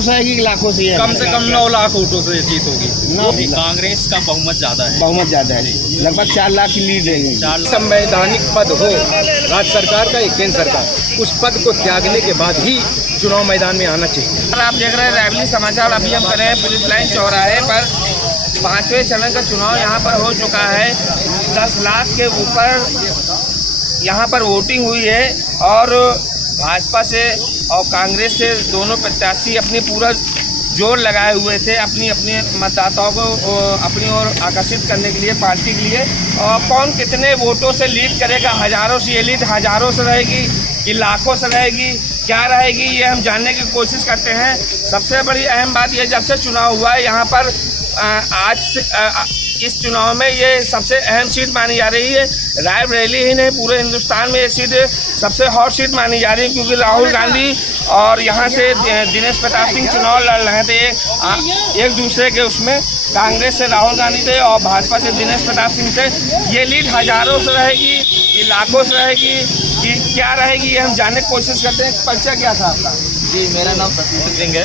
हजारों से आएगी कि लाखों से? कम 9 लाख वोटों से जीत होगी। कांग्रेस का बहुमत ज्यादा है। बहुमत ज्यादा है, लगभग 4 लाख की लीड रहेगी। संवैधानिक पद हो राज्य सरकार का या केंद्र सरकार, उस पद को त्यागने के बाद ही चुनाव मैदान में आना चाहिए। आप देख रहे हैं रायबरेली समाचार, अभी हम कर रहे हैं पुलिस लाइन चौराहे पर। 5वें चरण का चुनाव यहाँ पर हो चुका है। 10 लाख के ऊपर यहाँ पर वोटिंग हुई है और भाजपा से और कांग्रेस से दोनों प्रत्याशी अपनी पूरा जोर लगाए हुए थे अपनी मतदाताओं को अपनी ओर आकर्षित करने के लिए, पार्टी के लिए। और कौन कितने वोटों से लीड करेगा, हजारों से ये लीड हजारों से रहेगी कि लाखों से रहेगी, क्या रहेगी, ये हम जानने की कोशिश करते हैं। सबसे बड़ी अहम बात ये, जब से चुनाव हुआ है यहाँ पर आज से इस चुनाव में ये सबसे अहम सीट मानी जा रही है। रायबरेली ही नहीं, पूरे हिंदुस्तान में ये सीट सबसे हॉट सीट मानी जा रही है, क्योंकि राहुल गांधी और यहाँ से दिनेश प्रताप सिंह चुनाव लड़ रहे थे एक दूसरे के उसमें। कांग्रेस से राहुल गांधी थे और भाजपा से दिनेश प्रताप सिंह थे। ये लीड हजारों से रहेगी कि लाखों से रहेगी कि क्या रहेगी, ये हम जानने की कोशिश करते हैं। परिचय क्या था आपका? जी, मेरा नाम सतीश सिंह है।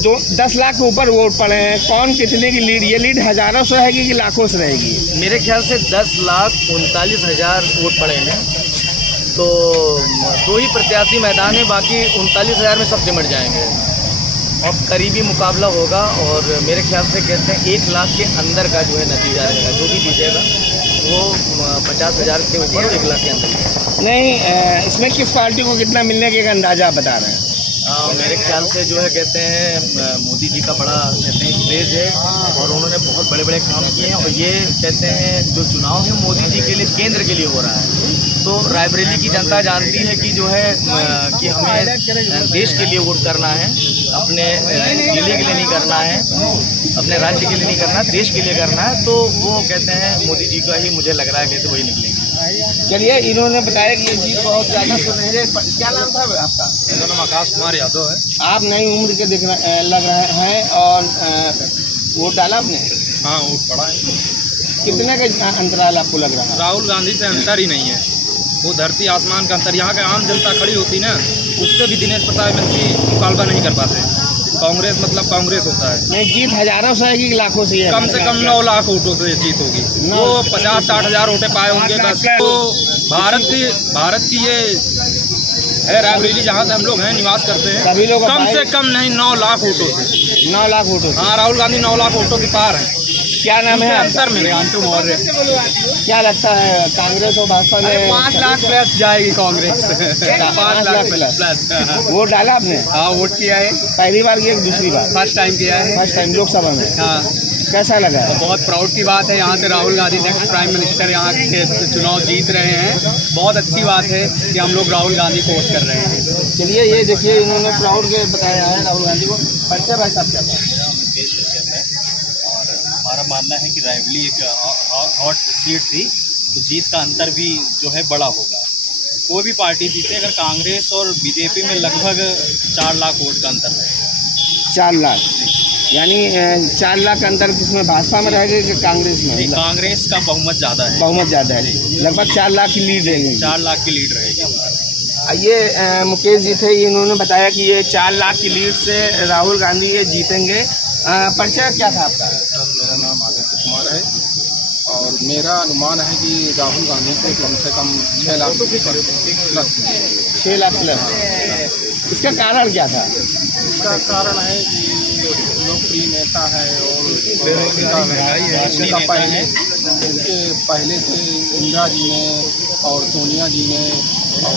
10 लाख के ऊपर वोट पड़े हैं, कौन कितने की लीड? ये लीड हजारों से रहेगी कि लाखों से रहेगी? मेरे ख्याल से 10,39,000 वोट पड़े हैं, तो 2 ही प्रत्याशी मैदान है, बाकी 39,000 में सब सिमट जाएंगे और करीबी मुकाबला होगा। और मेरे ख्याल से कहते हैं 1 लाख के अंदर का जो है नतीजा रहेगा, जो भी जीतेगा वो 50,000 के ऊपर और 1 लाख के अंदर। नहीं, इसमें किस पार्टी को कितना मिलने के अंदाजा आप बता रहे हैं? मेरे ख्याल से जो है कहते हैं मोदी जी का बड़ा कहते हैं क्रेज है और उन्होंने बहुत बड़े बड़े काम किए हैं। और ये कहते हैं जो चुनाव है मोदी जी के लिए, केंद्र के लिए हो रहा है। तो रायबरेली की जनता जानती है कि जो है कि हमें देश के लिए वोट करना है, अपने जिले के लिए नहीं करना है, अपने राज्य के लिए नहीं करना, देश के लिए करना है। तो वो कहते हैं मोदी जी का ही मुझे लग रहा है कहते वही निकलेंगे। चलिए, इन्होंने बताया कि ये जीत बहुत ज़्यादा सुनहरे। क्या नाम था आपका? मेरा नाम आकाश कुमार यादव है। आप नई उम्र के लग रहे हैं और वोट डाला आपने? हाँ, वोट पड़ा है। कितने का अंतराल आपको लग रहा है? राहुल गांधी से अंतर ही नहीं है, वो धरती आसमान का अंतर। यहाँ का आम जनता खड़ी होती ना, उससे भी दिनेश प्रताप सिंह मुकाबला नहीं कर पाते। कांग्रेस मतलब कांग्रेस होता है। नहीं, जीत हजारों से आएगी कि लाखों से? कम 9 लाख वोटों से जीत होगी। वो 50-60 हज़ार वोटें पाए होंगे बस। तो भारत की ये है रायबरेली, जहाँ से हम लोग हैं, निवास करते हैं, सभी लोग कम से कम नहीं 9 लाख वोटों से। 9 लाख वोटों? हाँ, राहुल गांधी 9 लाख वोटों से पार है। क्या नाम है? अंतर में अंशु मौर्य। क्या लगता है कांग्रेस और भाजपा में? 5 लाख प्लस जाएगी कांग्रेस। 5 लाख प्लस। वोट डाला आपने? हाँ, वोट किया है। पहली बार की दूसरी बार? फर्स्ट टाइम किया है। फर्स्ट टाइम लोकसभा में? हाँ। कैसा लगा? बहुत प्राउड की बात है, यहाँ से Rahul Gandhi next prime minister यहाँ के चुनाव जीत रहे हैं। बहुत अच्छी बात है कि हम लोग राहुल गांधी को वोट कर रहे हैं। चलिए, ये देखिए, इन्होंने प्राउड के बताया है राहुल गांधी को। परिचय भाई साहब क्या था? और हमारा मानना है कि रायबरेली एक हॉट सीट थी, तो जीत का अंतर भी जो है बड़ा होगा। कोई भी पार्टी जीते, अगर कांग्रेस और बीजेपी में लगभग 4 लाख वोट का अंतर है। 4 लाख? यानी 4 लाख का अंतर किसमें, भाजपा में रहेगा कि कांग्रेस में? कांग्रेस का बहुमत ज़्यादा है। बहुमत ज़्यादा है, लगभग 4 लाख की लीड रहेगी। 4 लाख की लीड रहेगी। ये मुकेश जी थे, इन्होंने बताया कि ये 4 लाख की लीड से राहुल गांधी ये जीतेंगे। परिचय क्या था आपका? मेरा नाम आदित्य कुमार है और मेरा अनुमान है कि राहुल गांधी को कम से कम 6 लाख प्लस। 6 लाख प्लस। इसका कारण क्या था? इसका कारण है कि लोकप्रिय नेता है और उनके पहले से इंदिरा जी ने और सोनिया जी ने और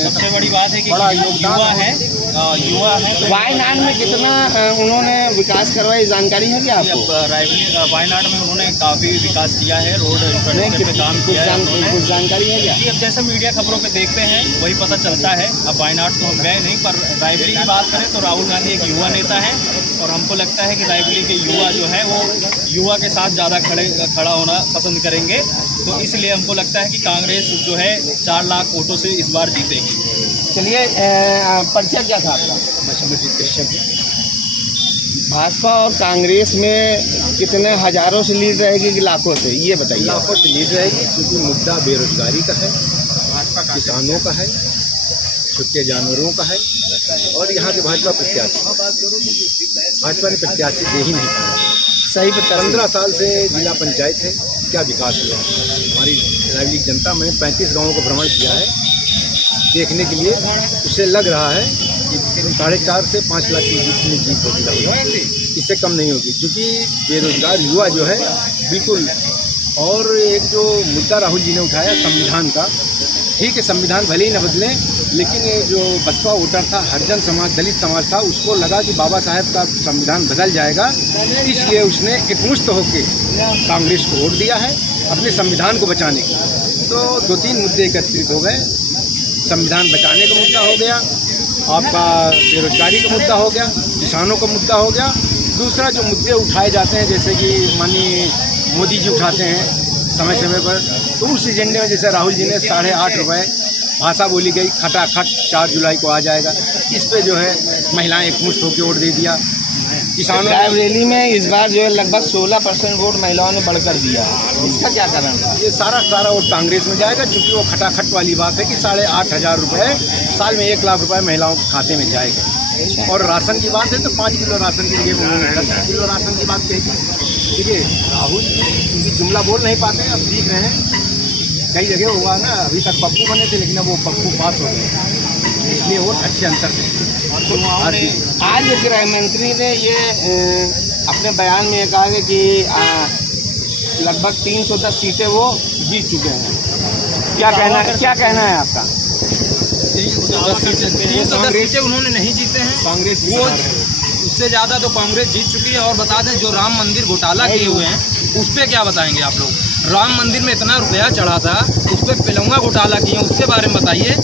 सबसे बड़ी बात है कि बड़ा युवा है। वायनाड में कितना उन्होंने विकास करवाया, जानकारी है क्या आपको? रायबरेली वायनाड में उन्होंने काफ़ी विकास किया है, रोड इंफ्रास्ट्रक्चर पे काम किया है। कुछ जानकारी है क्या? अब जैसे मीडिया खबरों पे देखते हैं वही पता चलता है। अब वायनाड तो हम गए नहीं, पर रायबरेली की बात करें तो राहुल गांधी एक युवा नेता है और हमको लगता है कि रायबरेली के युवा जो है वो युवा के साथ ज़्यादा खड़ा होना पसंद करेंगे। तो इसलिए हमको लगता है कि कांग्रेस जो है 4 लाख वोटों से इस बार जीतेगी। चलिए, परिचय क्या था आपका? भाजपा और कांग्रेस में कितने हजारों से लीड रहेगी कि लाखों से, ये बताइए। लाखों से लीड रहेगी, क्योंकि मुद्दा बेरोजगारी का है, किसानों का है, छुट्टे जानवरों का है और यहाँ के भाजपा प्रत्याशी, भाजपा ने प्रत्याशी दे ही नहीं पाया। सही प्रत्याशी 15 साल से जिला पंचायत है, क्या विकास हुआ? हमारी राजनीतिक जनता में 35 गाँवों का भ्रमण किया है देखने के लिए। उससे लग रहा है कि 4.5 से 5 लाख की जीत होगी राहुल, इससे कम नहीं होगी, क्योंकि बेरोजगार युवा जो है बिल्कुल। और एक जो मुद्दा राहुल जी ने उठाया संविधान का, ठीक है संविधान भले ही न बदलें, लेकिन ये जो बसपा वोटर था, हरिजन समाज, दलित समाज था, उसको लगा कि बाबा साहेब का संविधान बदल जाएगा, इसलिए उसने एकमुश्त होकर कांग्रेस को वोट दिया है अपने संविधान को बचाने के। तो 2-3 मुद्दे एकत्रित हो गए। संविधान बचाने का मुद्दा हो गया, आपका बेरोजगारी का मुद्दा हो गया, किसानों का मुद्दा हो गया। दूसरा जो मुद्दे उठाए जाते हैं, जैसे कि माननीय मोदी जी उठाते हैं समय समय पर, तो उस एजेंडे में जैसे राहुल जी ने 8.5 रुपये भाषा बोली गई, खटाखट 4 जुलाई को आ जाएगा, इस पे जो है महिलाएं एकमुश्त होकर वोट दे दिया। किसानों रायबरेली में इस बार जो है लगभग 16% वोट महिलाओं ने बढ़कर दिया, इसका क्या कारण था? ये सारा वोट कांग्रेस में जाएगा, क्योंकि वो खटाखट वाली बात है कि 8,500 रुपये साल में 1 लाख रुपये महिलाओं के खाते में जाएगा। और राशन की बात है तो 5 किलो राशन की जगह उन्होंने 10 किलो राशन की बात कही। देखिए राहुल क्योंकि जुमला बोल नहीं पाते, अब सीख रहे हैं। कई जगह हुआ ना, अभी तक पप्पू बने थे लेकिन अब वो पप्पू पास हो गए, इसलिए वोट अच्छे अंतर से। आज गृह मंत्री ने ये अपने बयान में कहा है कि लगभग 310 सीटें वो जीत चुके हैं। क्या कहना है आपका? 310 सीटें उन्होंने नहीं जीते हैं, कांग्रेस वो उससे ज़्यादा तो कांग्रेस जीत चुकी है। और बता दें जो राम मंदिर घोटाला किए हुए हैं उस पर क्या बताएंगे आप लोग? राम मंदिर में इतना रुपया चढ़ा था, उस पर पिलंगा घोटाला किए, उसके बारे में बताइए।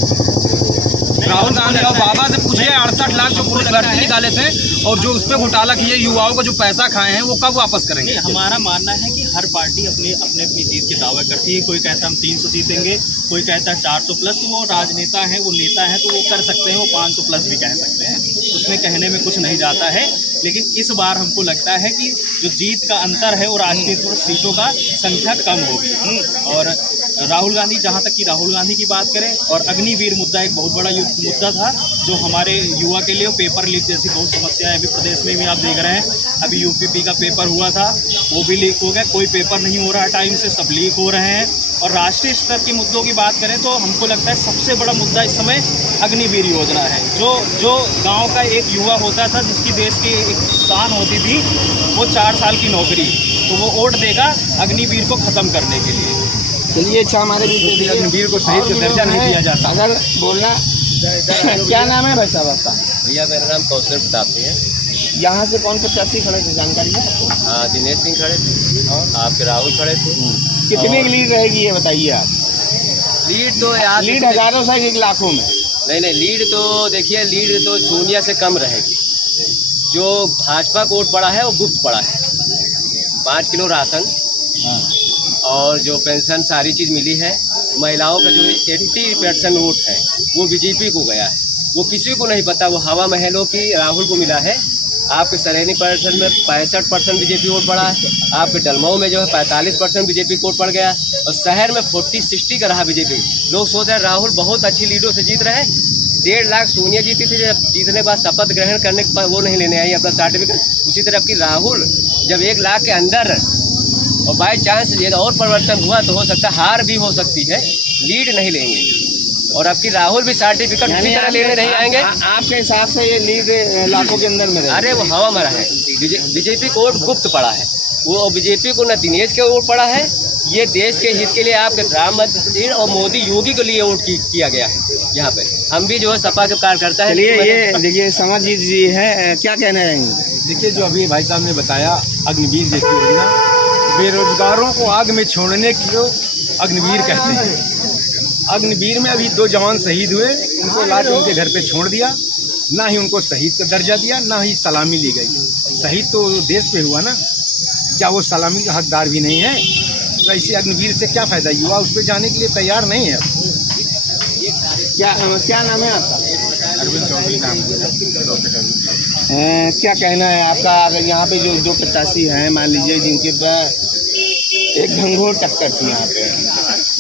राहुल गांधी और बाबा से पूछिए 68 लाख जो पुलिस भर्ती निकाले थे और जो उस पर घोटाला किए, युवाओं को जो पैसा खाए हैं वो कब वापस करेंगे? हमारा मानना है कि हर पार्टी अपनी जीत के दावे करती है। कोई कहता है हम 300 जीतेंगे, कोई कहता है 400 प्लस। तो वो राजनेता हैं, वो नेता हैं, तो वो कर सकते हैं, वो 500 प्लस भी कह सकते हैं, उसमें कहने में कुछ नहीं जाता है। लेकिन इस बार हमको लगता है कि जो जीत का अंतर है वो राजनीतिक सीटों का संख्या कम होगी। और राहुल गांधी, जहां तक कि राहुल गांधी की बात करें, और अग्निवीर मुद्दा एक बहुत बड़ा मुद्दा था जो हमारे युवा के लिए, पेपर लीक जैसी बहुत समस्याएं अभी प्रदेश में भी आप देख रहे हैं। अभी यूपीपी का पेपर हुआ था, वो भी लीक हो गया, कोई पेपर नहीं हो रहा टाइम से, सब लीक हो रहे हैं। और राष्ट्रीय स्तर के मुद्दों की बात करें तो हमको लगता है सबसे बड़ा मुद्दा इस समय अग्निवीर योजना है। जो गांव का एक युवा होता था, जिसकी देश की एक शान होती थी, वो 4 साल की नौकरी, तो वो वोट देगा अग्निवीर को ख़त्म करने के लिए। चलिए, अच्छा हमारे बीच अग्निवीर को शहीद का दर्जा नहीं दिया जाता। अगर बोलना क्या नाम है भाई साहब आपका? भैया मेरा नाम कौशल प्रताप सिंह है। यहाँ से कौन प्रत्याशी खड़े थे, जानकारी है आपको? हाँ, दिनेश सिंह खड़े थे और आपके राहुल खड़े थे। कितनी की लीड रहेगी ये बताइए आप? लीड तो यार, लीड हजारों से 1 लाखों में? नहीं, लीड तो देखिए, लीड तो सोनिया से कम रहेगी। जो भाजपा को वोट पड़ा है वो गुप्त पड़ा है। 5 किलो राशन और जो पेंशन सारी चीज़ मिली है। महिलाओं का जो 80% वोट है वो बीजेपी को गया है, वो किसी को नहीं पता। वो हवा महलों की राहुल को मिला है। आपके सरेनी पर्सन में 65% बीजेपी वोट पड़ा है। आपके डलमऊ में जो है 45% बीजेपी वोट पड़ गया, और शहर में 40-60 का रहा बीजेपी। लोग सोच रहे हैं राहुल बहुत अच्छी लीडों से जीत रहे हैं। 1.5 लाख सोनिया जीती थी, जब जीतने के बाद शपथ ग्रहण करने के बाद वो नहीं लेने आई अपना सर्टिफिकेट। उसी तरह की राहुल जब 1 लाख के अंदर और बाई चांस ये और परिवर्तन हुआ तो हो सकता है हार भी हो सकती है, लीड नहीं लेंगे। और आपकी राहुल भी सर्टिफिकेट उसी तरह लेने नहीं आएंगे। आपके हिसाब से ये लीड लाखों के अंदर में रहेगी? अरे वो हवा मरा है। बीजेपी को वोट गुप्त पड़ा है, वो बीजेपी को न दिनेश के वोट पड़ा है। ये देश के हित के लिए आपके राम मंदिर और मोदी योगी के लिए वोट किया गया है। यहाँ पे हम भी जो है सपा के कार्यकर्ता है। चलिए, ये देखिए समरजीत जी है, क्या कहना रहेंगे? देखिए, जो अभी भाई साहब ने बताया अग्निवीर जैसी योजना, बेरोजगारों को आग में छोड़ने को अग्निवीर कहते हैं। अग्निवीर में अभी 2 जवान शहीद हुए, उनको लाके उनके घर पे छोड़ दिया, ना ही उनको शहीद का दर्जा दिया, ना ही सलामी ली गई। शहीद तो देश पे हुआ ना, क्या वो सलामी का हकदार भी नहीं है? तो ऐसे अग्निवीर से क्या फ़ायदा? युवा उस पर जाने के लिए तैयार नहीं है। क्या नाम है आपका? अरविंद चौधरी नाम। क्या कहना है आपका? अगर यहाँ पे जो प्रत्याशी हैं, मान लीजिए जिनके पर एक घंघोर टक्कर थी यहाँ पे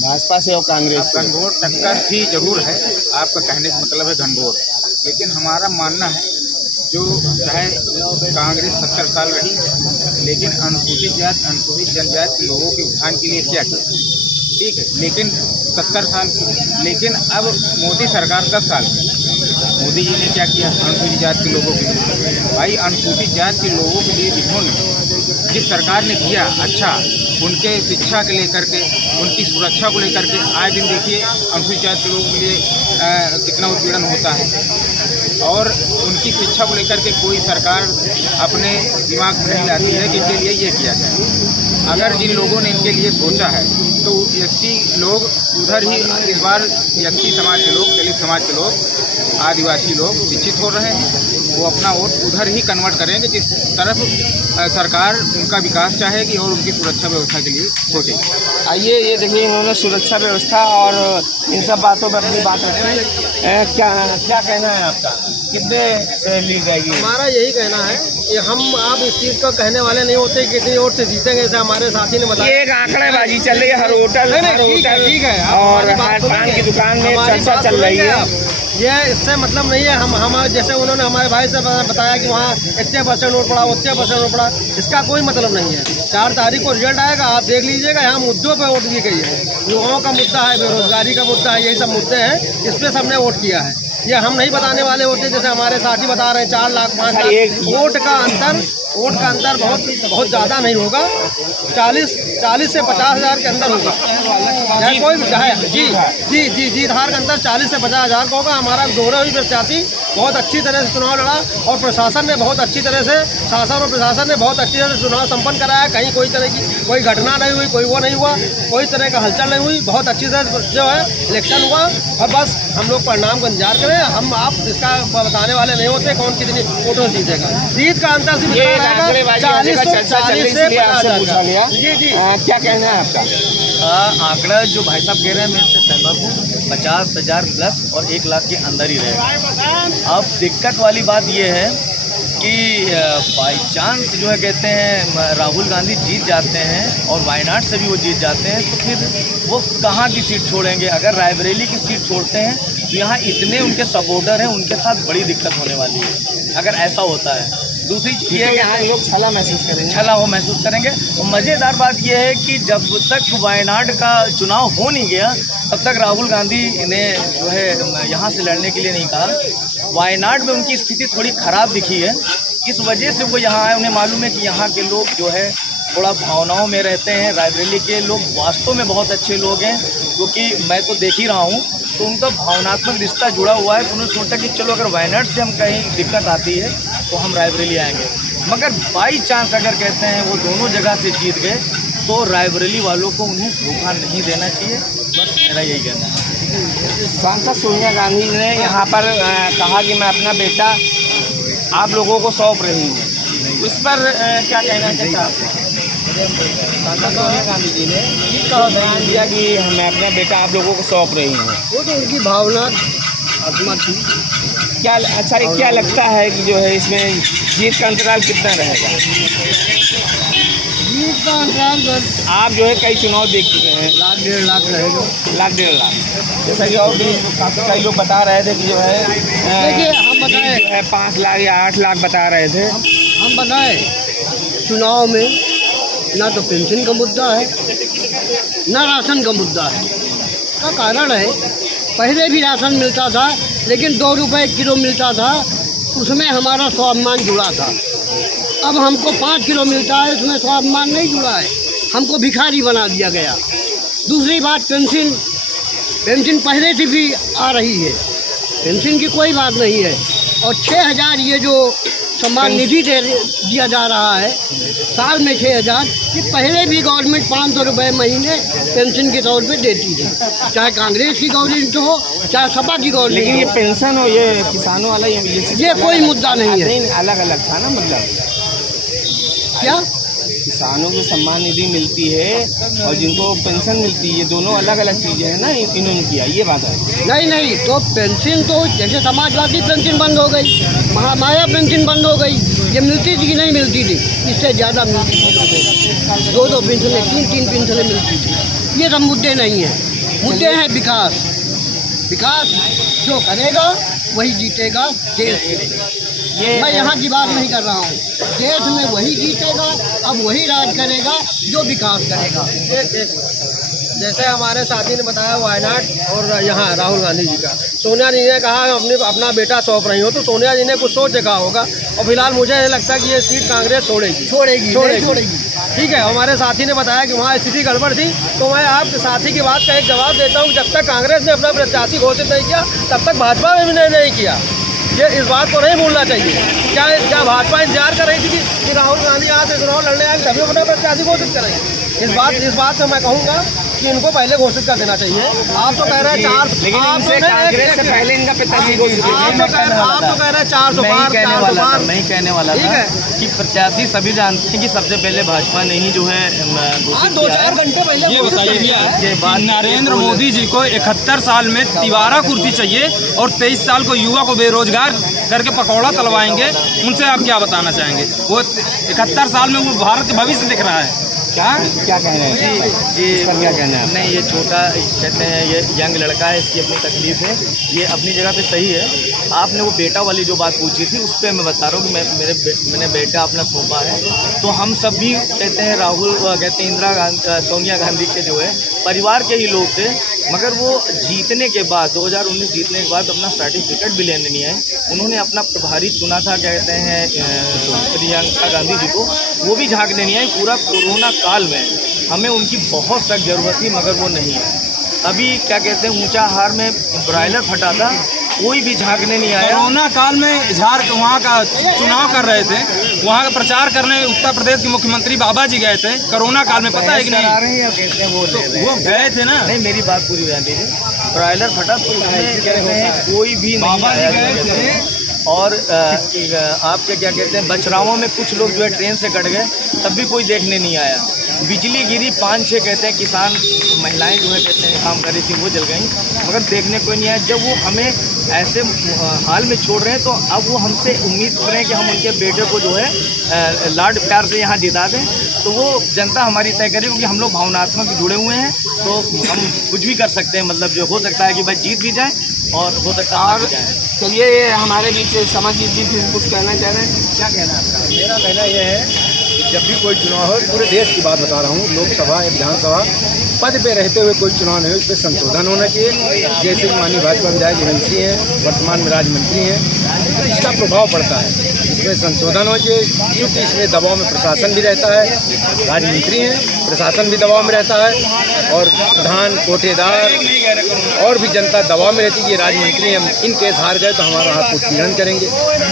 भाजपा से और कांग्रेस से। घनघोर टक्कर थी जरूर है, आपका कहने का मतलब है घनघोर। लेकिन हमारा मानना है जो चाहे कांग्रेस 70 साल रही, लेकिन अनुसूचित जनजाति के लोगों के उत्थान के लिए क्या किया, ठीक है, लेकिन 70 साल की, लेकिन अब मोदी सरकार 10 साल की, मोदी जी ने क्या किया अनुसूचित जाति के लोगों के लिए? भाई अनुसूचित जाति के लोगों के लिए जिन्होंने जिस सरकार ने किया अच्छा, उनके शिक्षा के लेकर के, उनकी सुरक्षा को लेकर के आए दिन देखिए अनुसूचित जाति के लोगों के लिए कितना उत्पीड़न होता है, और उनकी शिक्षा को लेकर के कोई सरकार अपने दिमाग में नहीं लाती है कि इनके लिए ये किया जाए। अगर जिन लोगों ने इनके लिए सोचा है तो एससी लोग उधर ही इस बार एससी समाज के लोग, दलित समाज के लोग, आदिवासी लोग शिक्षित हो रहे हैं, वो अपना वोट उधर ही कन्वर्ट करेंगे जिस तरफ सरकार उनका विकास चाहेगी और उनकी सुरक्षा व्यवस्था के लिए सोचेगी। आइए ये देखिए इन्होंने सुरक्षा व्यवस्था और इन सब बातों पर अपनी बात रखी। क्या कहना है आपका, कितने से लीड रहेगी? हमारा यही कहना है कि हम आप इस चीज़ को कहने वाले नहीं होते कि कितनी वोट से जीतेंगे, जैसे हमारे साथी ने बताया। एक आंकड़ेबाजी चल रही है, हर होटल ठीक है और हर पान की दुकान में चर्चा चल रही है। ये इससे मतलब नहीं है, हम जैसे उन्होंने हमारे भाई से बताया कि वहाँ इतने % वोट पड़ा, उतने % वोट पड़ा, इसका कोई मतलब नहीं है। 4 तारीख को रिजल्ट आएगा, आप देख लीजिएगा। यहाँ मुद्दों पे वोट दी गई है, युवाओं का मुद्दा है, बेरोजगारी का मुद्दा है, यही सब मुद्दे हैं, इस पर सबने वोट किया है। ये हम नहीं बताने वाले होते, जैसे हमारे साथी बता रहे हैं 4 लाख 5 लाख वोट का अंतर बहुत ज़्यादा नहीं होगा, 40 से 50 हज़ार के अंदर होगा। चाहे कोई जी जीत हार का अंतर 40 से 50 हज़ार का होगा। हमारा दोनों ही प्रत्याशी बहुत अच्छी तरह से चुनाव लड़ा और प्रशासन ने बहुत अच्छी तरह से चुनाव संपन्न कराया। कहीं कोई तरह की कोई घटना नहीं हुई, कोई वो नहीं हुआ, कोई तरह का हलचल नहीं हुई। बहुत अच्छी तरह जो है इलेक्शन हुआ। और बस हम लोग परिणाम का इंतजार करें। हम आप इसका बताने वाले नहीं होते कौन कितनी वोटों से जीतेगा। जीत का अंतर सिर्फ 40 से 50 हज़ार। जी क्या कहना है आपका? आंकड़ा जो भाई साहब कह रहे हैं मैं इससे सहमत हूँ, 50,000 प्लस और 1 लाख के अंदर ही रहेगा। अब दिक्कत वाली बात ये है कि बाई चांस जो है कहते हैं राहुल गांधी जीत जाते हैं और वायनाड से भी वो जीत जाते हैं, तो फिर वो कहाँ की सीट छोड़ेंगे? अगर रायबरेली की सीट छोड़ते हैं तो यहाँ इतने उनके सपोर्टर हैं, उनके साथ बड़ी दिक्कत होने वाली है अगर ऐसा होता है। दूसरी चीज़ ये है यहाँ लोग छला महसूस करेंगे। और मज़ेदार बात यह है कि जब तक वायनाड का चुनाव हो नहीं गया तब तक राहुल गांधी ने जो है यहाँ से लड़ने के लिए नहीं कहा। वायनाड में उनकी स्थिति थोड़ी ख़राब दिखी है, इस वजह से वो यहाँ आए। उन्हें मालूम है कि यहाँ के लोग जो है थोड़ा भावनाओं में रहते हैं। रायबरेली के लोग वास्तव में बहुत अच्छे लोग हैं, क्योंकि मैं तो देख ही रहा हूँ, तो उनका भावनात्मक रिश्ता जुड़ा हुआ है। तो उन्होंने सोचा कि चलो अगर वायनाड से हम कहीं दिक्कत आती है तो हम रायबरेली आएंगे। मगर बाई चांस अगर कहते हैं वो दोनों जगह से जीत गए तो रायबरेली वालों को उन्हें धोखा नहीं देना चाहिए। बस मेरा यही कहना है। सांसद सोनिया गांधी ने यहाँ पर कहा कि मैं अपना बेटा आप लोगों को सौंप रही हूँ, उस पर क्या कहना चाहते हैं? सांसद सोनिया गांधी जी ने बयान दिया कि मैं अपना बेटा आप लोगों को सौंप रही हूँ। वो तो उनकी भावना आत्मा थी। क्या लगता है कि जो है इसमें जीत का अंतराल कितना रहेगा? जीत का अंतराल आप जो है कई चुनाव देख चुके हैं, 1.5 लाख रहेगा। 1.5 जैसा कि और भी काफ़ी कई लोग बता रहे थे कि जो है देखिए हम बताएं, जो है 5 लाख या 8 लाख बता रहे थे। हम बताएं चुनाव में ना तो पेंशन का मुद्दा है ना राशन का मुद्दा है। का कारण है पहले भी राशन मिलता था, लेकिन 2 रुपये किलो मिलता था, उसमें हमारा स्वाभिमान जुड़ा था। अब हमको 5 किलो मिलता है, उसमें स्वाभिमान नहीं जुड़ा है, हमको भिखारी बना दिया गया। दूसरी बात पेंशन पहले से भी आ रही है, पेंशन की कोई बात नहीं है। और 6,000 ये जो सम्मान निधि दिया जा रहा है साल में 6,000, ये पहले भी गवर्नमेंट 500 रुपये महीने पेंशन के तौर पे देती थी, चाहे कांग्रेस की गवर्नमेंट हो चाहे सपा की गवर्नमेंट। लेकिन ये पेंशन हो, ये किसानों वाला ये कोई मुद्दा नहीं है। अलग अलग था ना, मतलब क्या किसानों को सम्मान निधि मिलती है और जिनको पेंशन मिलती है, दोनों अलग अलग चीज़ें हैं ना, इन्होंने किया ये बात है। नहीं तो पेंशन तो जैसे समाजवादी पेंशन बंद हो गई, महामाया पेंशन बंद हो गई, ये मिलती थी कि नहीं मिलती थी? इससे ज़्यादा मिलती थी लोगों को, 2 पेंशनें 3 पेंशनें मिलती थी। ये सब मुद्दे नहीं हैं, मुद्दे हैं विकास जो करेगा वही जीतेगा देश। मैं यहाँ की बात नहीं कर रहा हूँ, देश में वही जीतेगा, अब वही राज करेगा जो विकास करेगा। जैसे हमारे साथी ने बताया वायनाड और यहाँ राहुल गांधी जी का, सोनिया जी ने कहा अपना बेटा सौंप रही हो, तो सोनिया जी ने कुछ सोच देखा होगा और फिलहाल मुझे लगता है कि ये सीट कांग्रेस छोड़ेगी। ठीक है, हमारे साथी ने बताया कि वहाँ स्थिति गड़बड़ थी, तो मैं आपके साथी की बात का एक जवाब देता हूँ। जब तक कांग्रेस ने अपना प्रत्याशी घोषित नहीं किया, तब तक भाजपा में भी नहीं किया। ये इस बात को नहीं भूलना चाहिए। क्या भाजपा इंतजार कर रही थी कि राहुल गांधी यहाँ से चुनाव लड़ने आए तभी अपना प्रत्याशी घोषित करेंगे? इस बात में मैं कहूँगा कि इनको पहले घोषित कर देना चाहिए। आप तो कह रहे हैं 4, लेकिन इनसे कांग्रेस से पहले इनका पिताजी घोषित किया। आप तो कह रहे हैं 400 पार। मैं ही कहने वाला था कि प्रत्याशी सभी जानते हैं कि सबसे पहले भाजपा ने ही जो है 2-4 घंटे पहले ये बताइए भैया, नरेंद्र मोदी जी को 71 साल में तिवारा कुर्सी चाहिए और 23 साल को युवा को बेरोजगार करके पकौड़ा तलवाएंगे, उनसे आप क्या बताना चाहेंगे? वो 71 साल में वो भारत का भविष्य दिख रहा है। क्या कह रहे हैं जी पर क्या कहना है? नहीं, ये छोटा कहते हैं, ये यंग लड़का है, इसकी अपनी तकलीफ है, ये अपनी जगह पे सही है। आपने वो बेटा वाली जो बात पूछी थी उस पर मैं बता रहा हूँ कि मैंने बेटा अपना सौंपा है। तो हम सब भी कहते हैं राहुल कहते हैं सोनिया गांधी के जो है परिवार के ही लोग थे, मगर वो जीतने के बाद 2019 जीतने के बाद अपना सर्टिफिकेट भी लेने नहीं आए। उन्होंने अपना प्रभारी चुना था, क्या कहते हैं प्रियंका गांधी जी को, वो भी झांकने नहीं आए। पूरा कोरोना काल में हमें उनकी बहुत सख्त ज़रूरत थी, मगर वो नहीं है। अभी क्या कहते हैं ऊंचा हार में ब्रायलर फटा था, कोई भी झांकने नहीं आया। कोरोना काल में वहाँ का चुनाव कर रहे थे, वहाँ का प्रचार करने उत्तर प्रदेश के मुख्यमंत्री बाबा जी गए थे कोरोना काल में, पता है कि नहीं? आ रहे हैं या कहते हैं वो गए थे ना? नहीं, मेरी बात पूरी हो जाती है। ब्रायलर फटा तो उसमें कहते हैं कोई भी नहीं आया थे। और आपके क्या कहते हैं बचरावों में कुछ लोग जो है ट्रेन से कट गए, तब भी कोई देखने नहीं आया। बिजली गिरी, 5-6 कहते हैं किसान महिलाएं जो है कहते हैं काम कर रही थी, वो जल गई, मगर देखने कोई नहीं आया। जब वो हमें ऐसे हाल में छोड़ रहे हैं, तो अब वो हमसे उम्मीद कर रहे हैं कि हम उनके बेटे को जो है लाड प्यार से यहाँ जिता दें, तो वो जनता हमारी तय करेगी, क्योंकि हम लोग भावनात्मक जुड़े हुए हैं। तो हम कुछ भी कर सकते हैं, मतलब जो हो सकता है कि भाई जीत भी जाए और हो सकता है हार जाए। चलिए, ये हमारे बीच समझित जी फिर कुछ कहना चाह रहे हैं, क्या कहना है? मेरा कहना यह है कि जब भी कोई चुनाव हो, पूरे देश की बात बता रहा हूँ, लोकसभा या विधानसभा पद पे रहते हुए कोई चुनाव नहीं हो, इस पर संशोधन होना चाहिए। जैसे कि माननीय भाजपा विधायक हिमंशी हैं, वर्तमान में राज्य मंत्री हैं, तो इसका प्रभाव पड़ता है, इसमें संशोधन हो चाहिए। क्योंकि इसमें दबाव में प्रशासन भी रहता है, राज्य मंत्री हैं, प्रशासन भी दबाव में रहता है, और प्रधान कोटेदार और भी जनता दबाव में रहती है कि राज्य मंत्री हैं, हम इन केस हार गए तो हमारा हाथ उत्पीड़न करेंगे।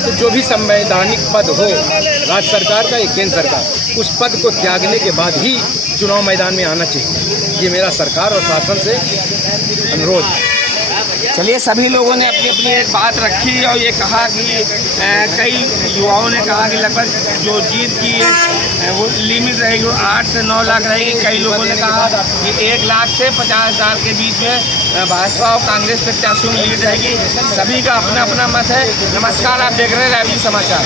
तो जो भी संवैधानिक पद हो राज्य सरकार का या केंद्र सरकार, उस पद को त्यागने के बाद ही चुनाव मैदान में आना चाहिए। ये मेरा सरकार और शासन से अनुरोध है। चलिए, सभी लोगों ने अपनी अपनी एक बात रखी और ये कहा कि कई युवाओं ने कहा कि लगभग जो जीत की वो लिमिट रहेगी वो 8 से 9 लाख रहेगी। कई लोगों ने कहा कि 1 लाख से 50,000 के बीच में भाजपा और कांग्रेस प्रत्याशियों की लीड रहेगी। सभी का अपना अपना मत है। नमस्कार, आप देख रहे हैं लाइव समाचार।